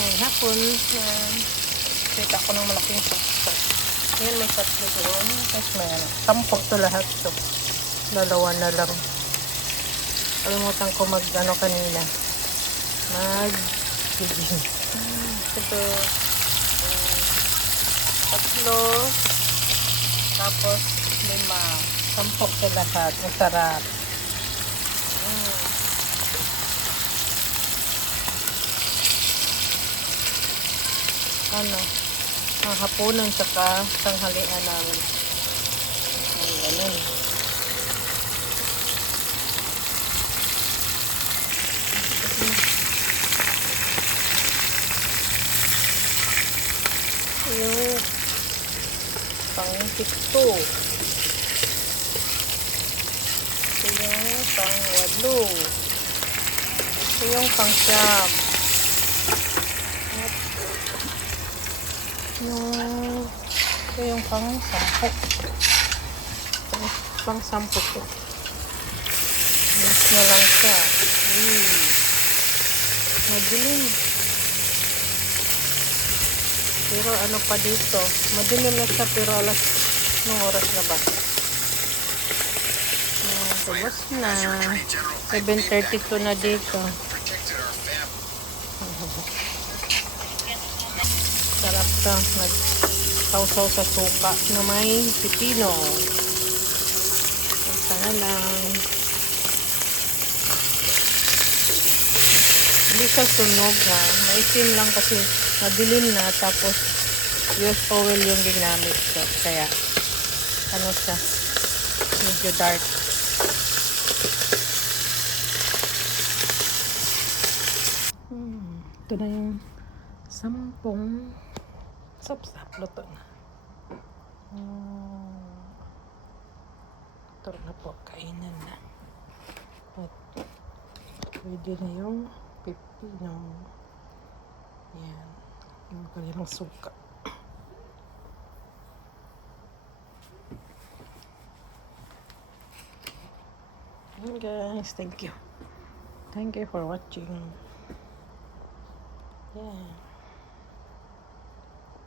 Ngayon hapon, yan. Kita ko ng malaking sakto. Yan, may tatlo doon. Tapos may ano. Tampok to lahat to. Dalawa na lang. Kalimutan ko mag-ano kanina. Mag-giging. Ito. Tatlo. Tapos 5. Tampok to lahat. Masarap. Ano, hapunan saka tanghalian namin. Ganun. Yung pang-pito. Ito yung pang-8. Ito yung pang-9. Ito yung pang-10. Pang-10 to. Mas na lang siya. Madilim. Pero ano pa dito? Madilim na siya pero alas nung oras na ba? Tapos na. 7:32 na dito. Sarap to. Nagtawsaw sa suka na may pipino. Sana lang. Hindi siya sunog ha. Maitim lang kasi madilim na. Tapos used oil yung ginamit ko. Kaya ano siya. Medyo dark. Ito na yung 10 sapsap luto na. Ito na po, kainan na. At pwede na yung pipino. Yan. Yung kanilang suka. Yan guys, thank you. Thank you for watching. Yeah.